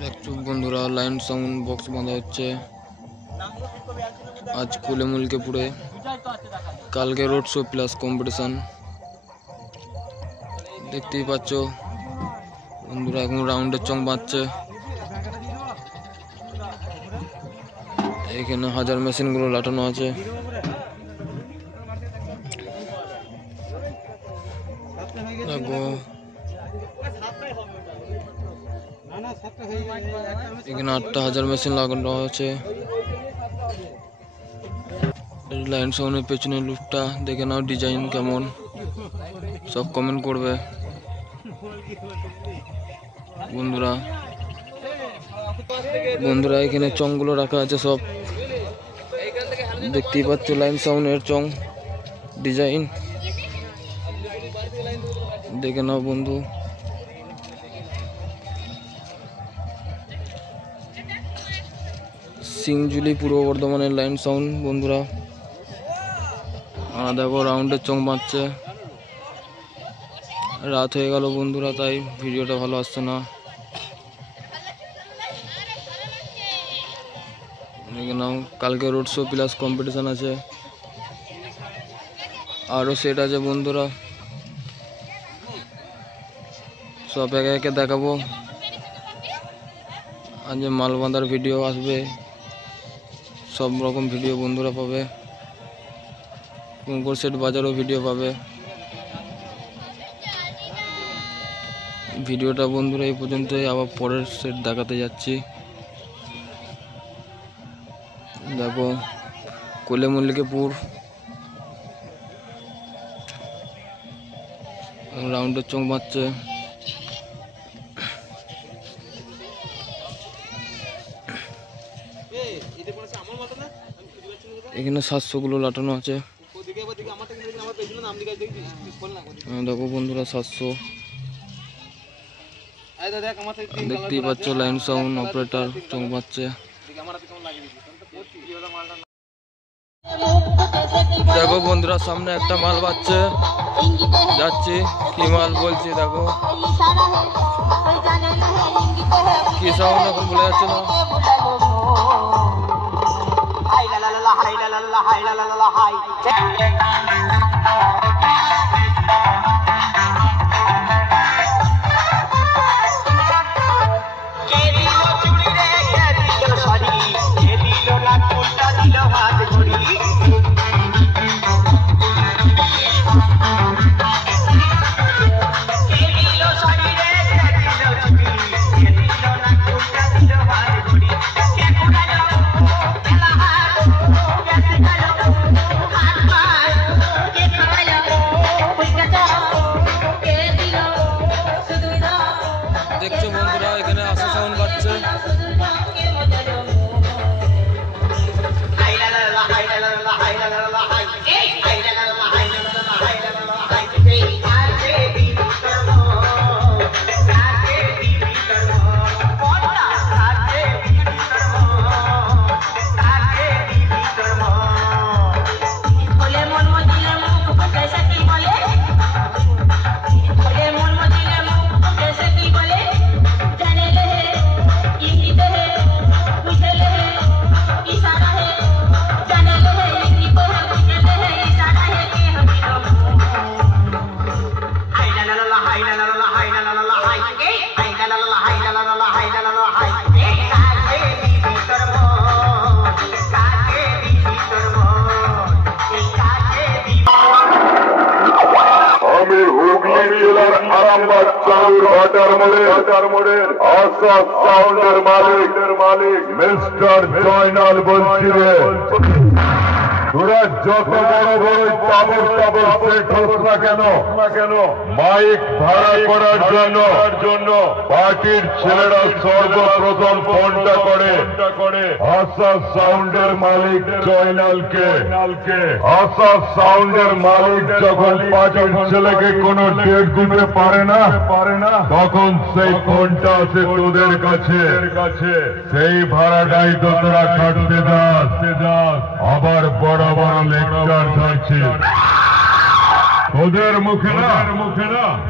দেখছো বন্ধুরা, line sound box বাঁধা হচ্ছে আজ কুলেমুলকেপুরে। কালকে রোড শো প্লাস কম্পিটিশন দেখতেই পাচ্ছ বন্ধুরা। এখন রাউন্ডের চং বাঁধছে। এখানে হাজার মেশিনগুলো লাটানো আছে। দেখো এখানে 8টা হাজার মেশিন লাগানো আছে। লাইন সাউন্ডের পেছনে লুকটা দেখে নাও, ডিজাইন কেমন সব কমেন্ট করবে বন্ধুরা। বন্ধুরা এখানে চংগুলো রাখা আছে সব দেখতেই পাচ্ছ। লাইন সাউন্ডের চং ডিজাইন দেখে নাও বন্ধু। সিংজুলি পূর্ব বর্ধমানের লাইন সাউন্ড বন্ধুরা। দেখো রাউন্ডের চং বাঁধছে। রাত হয়ে গেল বন্ধুরা, তাই ভিডিওটা ভালো আসছে না। কালকে রোড শো প্লাস কম্পিটিশন আছে, আরও সেট আছে বন্ধুরা। সব একে একে দেখাবো। আজ মাল বাঁধার ভিডিও আসবে, সব রকম ভিডিও বন্ধুরা পাবে। কুঙ্কুর সেট বাজারও ভিডিও পাবে। ভিডিওটা বন্ধুরা এই পর্যন্তই, আবার পরের সেট দেখাতে যাচ্ছি। দেখো কুলেমুলকেপুর রাউন্ডের চং বাঁধছে। এখানে 700 লাটানো আছে। দেখো বন্ধুরা 700 দেখতেই পাচ্ছ। লাইন সাউন্ড অপারেটর চং বাঁধছে। দেখো বন্ধুরা সামনে একটা মাল বাজছে, যাচ্ছি। কি মাল বলছি দেখো, কি সাউন্ড এখন বলে যাচ্ছে না। দেখছো বন্ধুরা এখানে আসা সাউন্ড বাজছে। সাউন্ডের মালিক মিস্টার জয়নাল বলছি রে, তোরা যত বড় বড় তাবর সেট হোক না কেন মাইক ভাড়া করার জন্য পার্টির ছেলেরা সর্বপ্রথম ফোনটা করে আশা সাউন্ডের মালিক জয়নালকে। আশা সাউন্ডের মালিক যখন পার্টির ছেলেকে কোনো ডেট দিতে পারে না তখন সেই ফোনটা আছে তোদের কাছে। সেই ভাড়াটাই তো তোরা কাটতে যাস, আবার বড় বড় লেকচার ধরছিস। তোদের মুখে না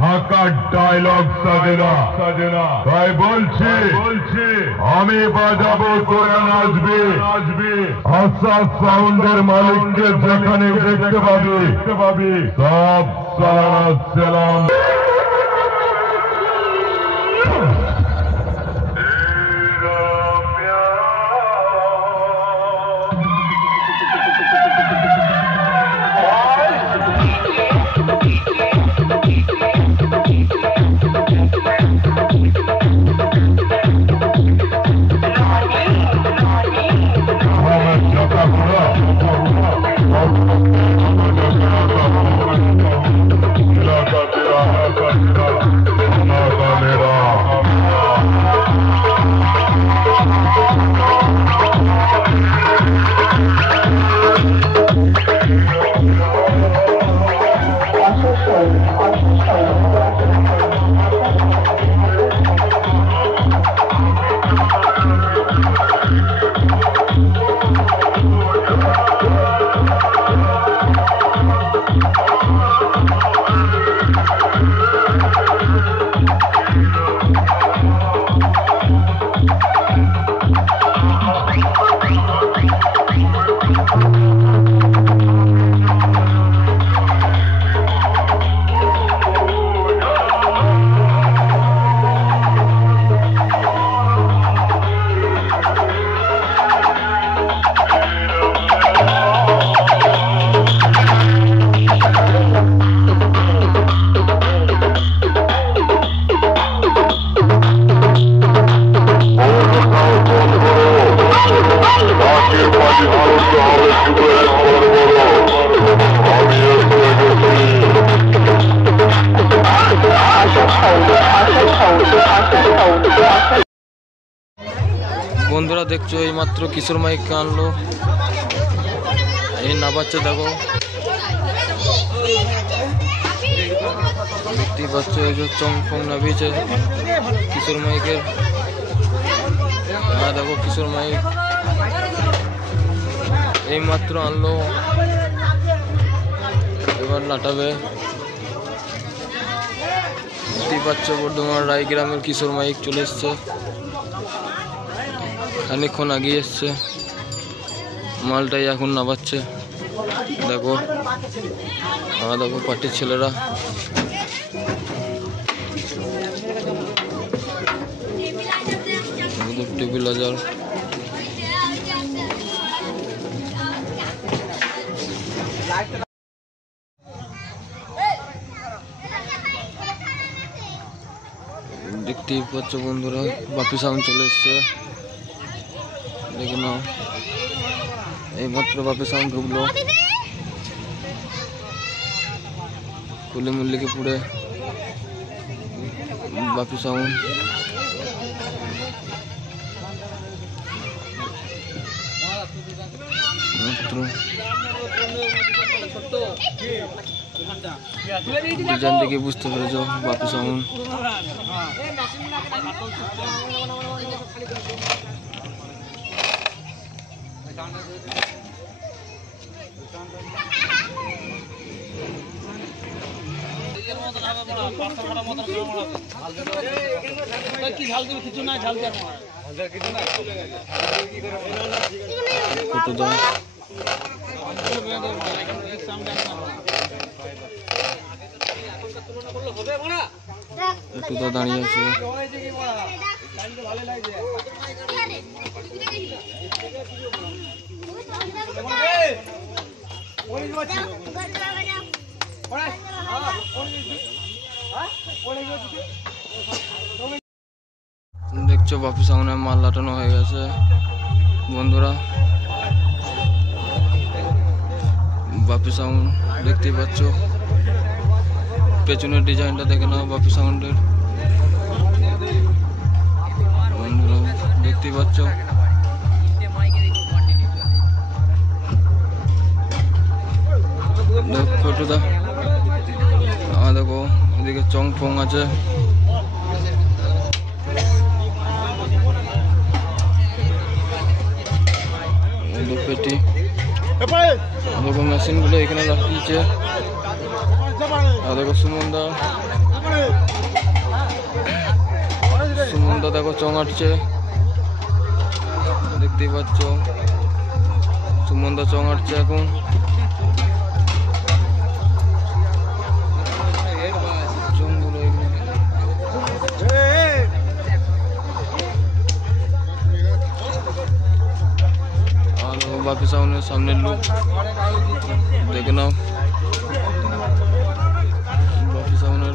ফাঁকা ডায়লগ সাজে না তাই বলছি আমি বাজাবো তোরা নাচবি আশা সাউন্ডের মালিককে যেখানে দেখতে পাবি সব সালাম বন্ধুরা দেখছো এই মাত্র কিশোর মাইককে আনলো এই নাবাচ্ছে দেখো দেখতেই পাচ্ছ এই যে চমফং নাবিয়েছে কিশোর মাইকের দেখো কিশোর মাইক এই মাত্র আনলো এবার নাটাবে দেখতেই পাচ্ছ বর্ধমান রায়গ্রামের কিশোর মাইক চলে এসছে খানিকক্ষণ আগে এসছে মালটাই এখন নামাচ্ছে দেখো দেখো পার্টির ছেলেরা টিভি লাজার দেখতেই পাচ্ছ বন্ধুরা বাপি সাউন্ড চলে এসছে দেখে নাও এই মাত্র বাপি সাউন্ড ঢুকলো কুলি মুল্লিকে পুড়ে বাপি সাউন্ড মাত্র ডিজাইন দেখে বুঝতে পেরেছ বাপি সাউন্ড একটু তো দাঁড়িয়ে আছে দেখছো বাপি সামনে মাল লাটানো হয়ে গেছে বন্ধুরা বাপি সাউন্ড দেখতেই পাচ্ছ পেছনের ডিজাইনটা দেখে নাও বাপি সাউন্ডের বন্ধুরা দেখতেই পাচ্ছ ফটোটা দেখো এদিকে চং ফং আছে পেটি দেখো মেশিনগুলো এখানে রাখিয়েছে আর দেখো সুমনদা দেখো চং আটছে, দেখতেই পাচ্ছ সুমনদা চং আটছে এখন। চংগুলো আর বাপি সামনে সামনের লোক দেখে নাও, বাপি সামনের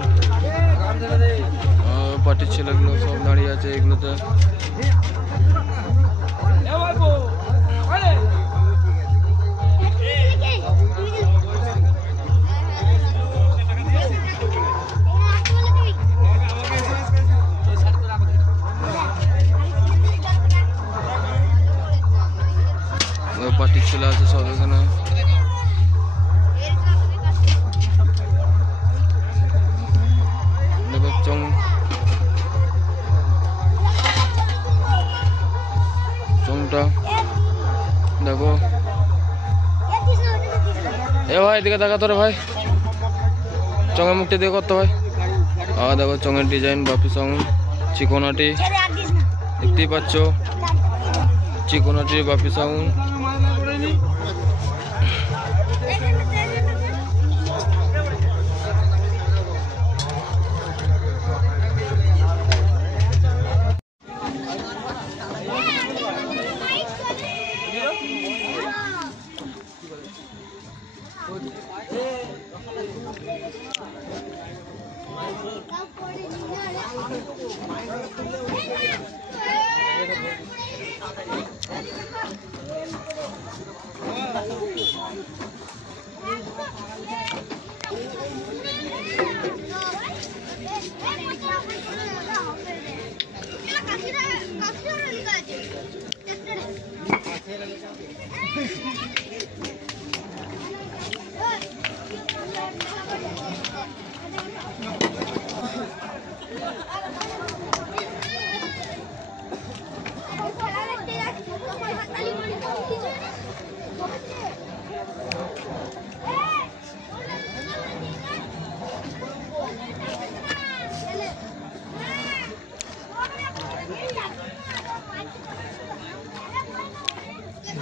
পার্টির ছেলেগুলো সব দাঁড়িয়ে আছে এগুলোতে। পার্টির ছেলে আছে সব এখানে। দেখো চংটা দেখো। এ ভাই এদিকে দেখা তোরে ভাই, চঙের মুখটি দিয়ে করতে ভাই। আর দেখো চঙের ডিজাইন বাপি চং চিকনাটি দেখতেই পাচ্ছ, চিকনাটি বাপি চং।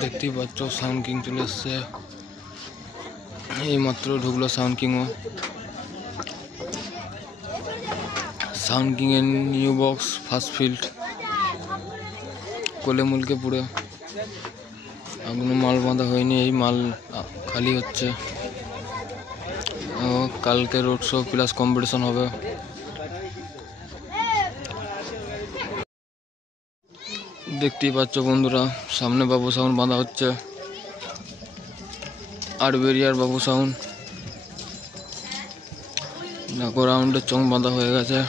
দেখতেই পাচ্ছ সাউন্ড কিং চলে এসছে, এই মাত্র ঢুকলো সাউন্ড কিংও। সাউন্ড কিং এর নিউ বক্স ফার্স্ট ফিল্ড কোলে মুলকে পুরো এখনো মাল বাঁধা হয়নি, এই মাল খালি হচ্ছে। কালকে রোড শো প্লাস কম্পিটিশন হবে। দেখতেই পাচ্ছ বন্ধুরা সামনে বাবু সাউন্ড বাঁধা হচ্ছে, আড়বেরিয়ার বাবু সাউন্ড দেখো রাউন্ডের চং বাঁধা হয়ে গেছে।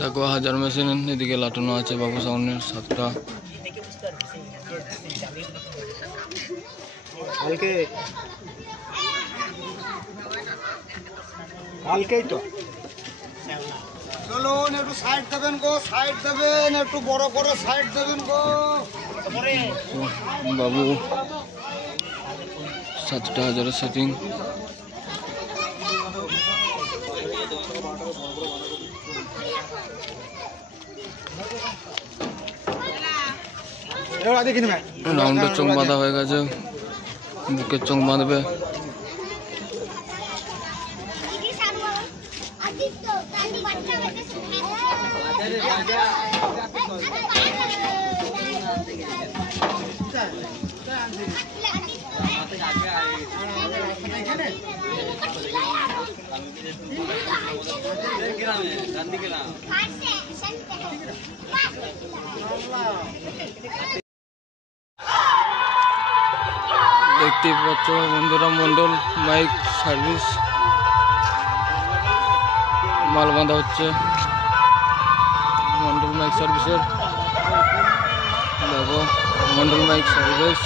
দেখো হাজার মেশিন এদিকে লাটানো আছে বাবু সাউন্ডের 7টা। কালকেই তো চলুন একটু সাইড দেবেন গো, সাইড দেবেন একটু বড় করে সাইড দেবেন গো বাবু 7টা হাজারের সেটিং। রাউন্ডের চোখ বাঁধা হয়ে গেছে, বুকের চোখ বাঁধবে। দেখতেই পাচ্ছ বন্ধুরা, মন্ডল মাইক সার্ভিস মাল বাঁধা হচ্ছে। মন্ডল মাইক সার্ভিসের দেখো, মন্ডল মাইক সার্ভিস।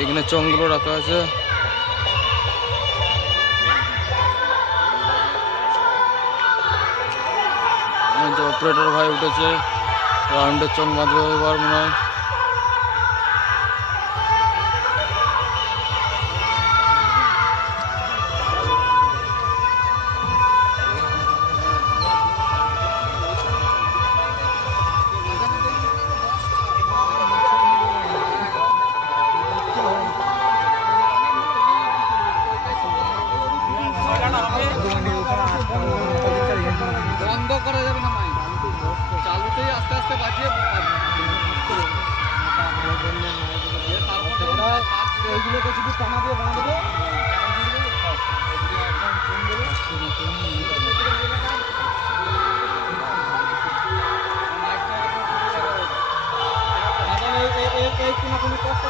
এখানে চংগুলো রাখা আছে। অপারেটর ভাই উঠেছে, রাউন্ডের চং বাঁধবে এবার মনে হয়। বন্ধ করা যাবে না, চালুতেই আস্তে আস্তে বাজিয়ে ওইগুলোকে শুধু টানা দিয়ে বানা দেবো। কোনো কষ্ট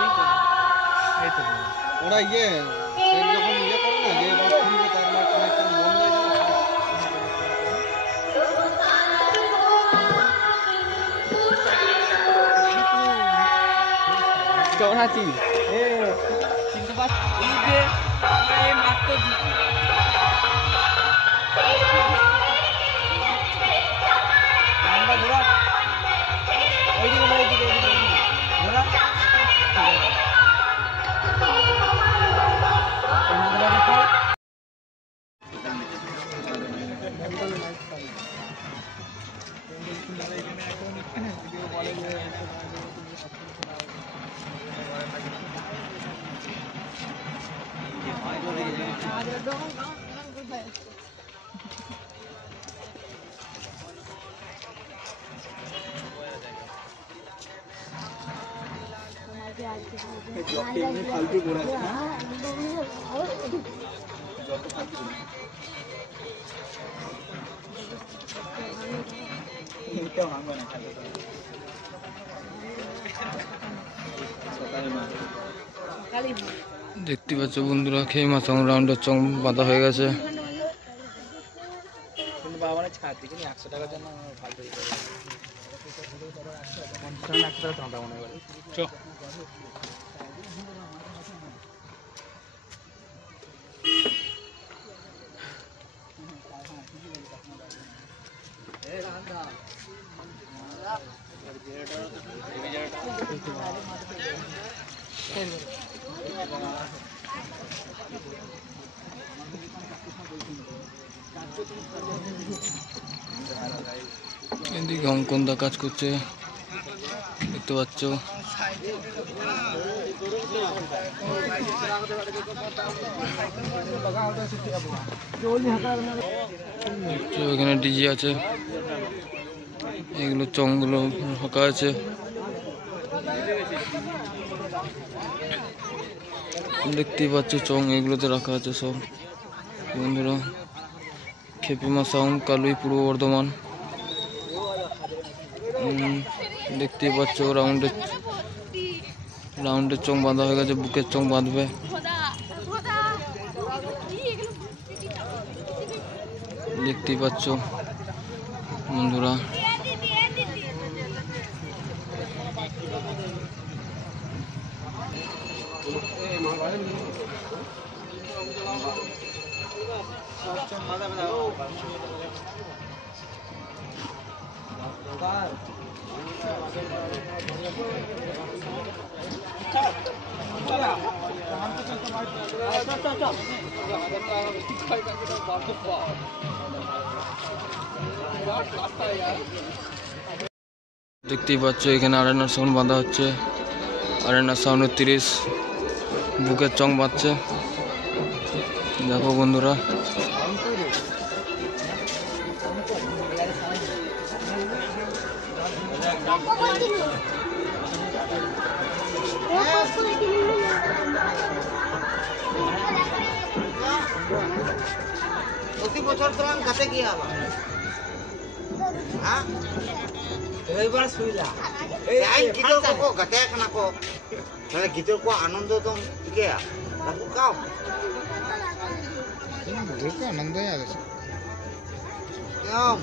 নেই, ওরা ইয়ে যখন ইয়ে করে না যে খুলবে তার কানেকশন বন্ধ হয়ে যাবে। কেমন আছিস? চিনতে পারছিস? মাত্র ফালতু ঘোরা দেখতে পাচ্ছ বন্ধুরা, খেয়ে মাথাম রাউন্ডের চং বাঁধা হয়ে গেছে। বাবা ছাড় দিকে 100 টাকার জন্য ফালতু 100 টাকা মনে করে চ এদিকে অঙ্কনদা কাজ করছে, দেখতে পাচ্ছ। এখানে ডিজি আছে, এগুলো চংগুলো ফাঁকা আছে। দেখতেই পাচ্ছ চং এগুলোতে রাখা আছে সব বন্ধুরা। খেপিমা সাউন্ড, কালুই, পূর্ব বর্ধমান। দেখতেই পাচ্ছ রাউন্ডের রাউন্ডের চোখ বাঁধা হয়ে গেছে, বুকের চোখ বাঁধবে। দেখতেই পাচ্ছ বন্ধুরা। দেখতেই পাচ্ছ এখানে আরেনার সাউন্ড বাঁধা হচ্ছে। আরেনার সাউন্ড 30 বুকের চং বাঁধছে। দেখো বন্ধুরা, প্রতি বছর তোমার গাতে গিয়ে আবার হ্যাঁ এইবার শুইলা এই গীতর কো গাতে কানা কো মানে গীতর কো আনন্দ তো কে তাকু কাও আনন্দ আছে কেম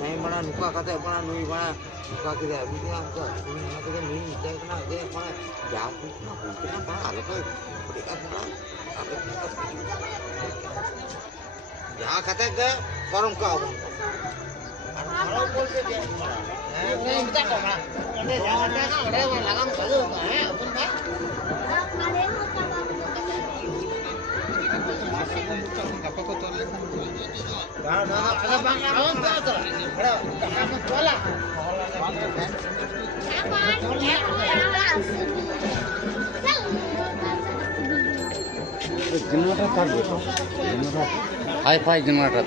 नहीं बड़ा नुका कहते बड़ा नुई बड़ा नुका के अभी क्या हमका ना के नुई निकाय ना दे बड़ा जा ना बोलते ना बड़ा अलग है का बड़ा जा कहते गए गरम का हो और बोलते के नहीं बता को बड़ा अरे जान दे ना अरे लगाम चलो है अपन भाई हाई फाई जनरेटर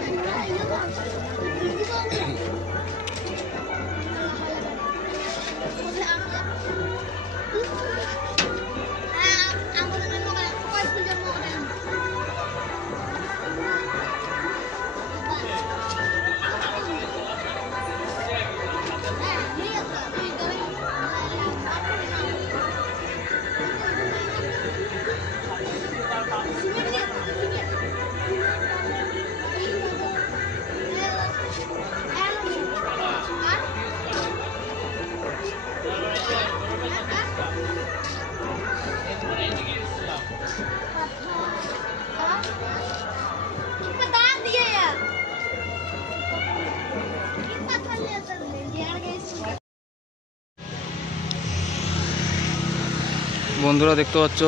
বন্ধুরা দেখতে পাচ্ছ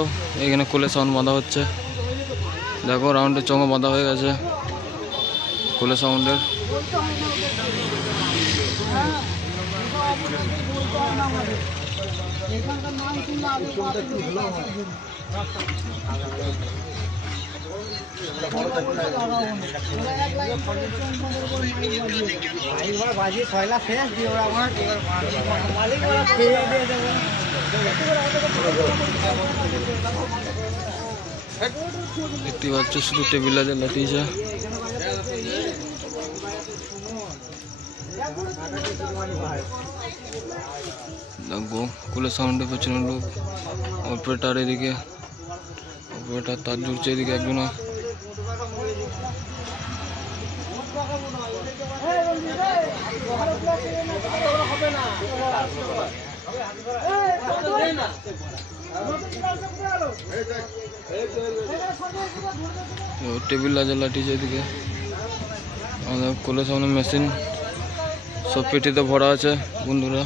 এখানে কোলে সাউন্ড বাঁধা হচ্ছে। দেখো রাউন্ডের চঙ বাঁধা হয়ে গেছে কোলে সাউন্ডের। बाजी छयला শেষ দিয়ে ওরা আমার মালিক ওরা খেয়ে দিয়ে দেবে দেখতে পাচ্ছ শুধু টেবিল আছে লাঠিছে। দেখো কোলে সাউন্ডের পেছনে লোক, অপারেটার এদিকে, অপারেটার তার জুড়ছে এদিকে একজন। টেবিল আছে লাঠিছে এদিকে। আমাদের কোলে সামনে মেশিন সব পেটিতে ভরা আছে বন্ধুরা।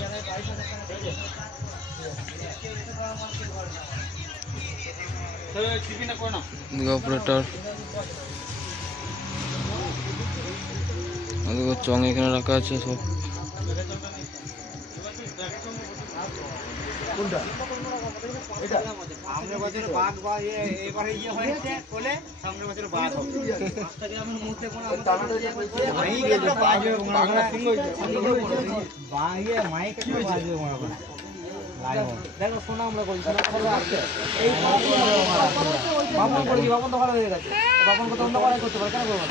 অপারেটর চং এখানে রাখা আছে সব। সামনে বছর বাঘ বা এবারে ইয়ে হয়েছে কোলে সামনে বছর বাঘ হবে আমি মুখে কোন ভাই গেল বাঘ বাংলা সিং হইছে বাঘ এ মাইক কি বাজে মনে করে লাইভ দেখো শোনা আমরা বলছি না খবর আছে এই বাপন করে বাপন তো ভালো হয়ে গেছে বাপন কত অন্য করে করতে পারে কেন করব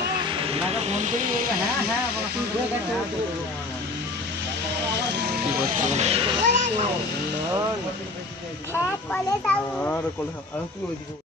না না ফোন করি হ্যাঁ হ্যাঁ বাপন শুনতে গেছে কি করছো? আর কোলে আর তুই ওইদিকে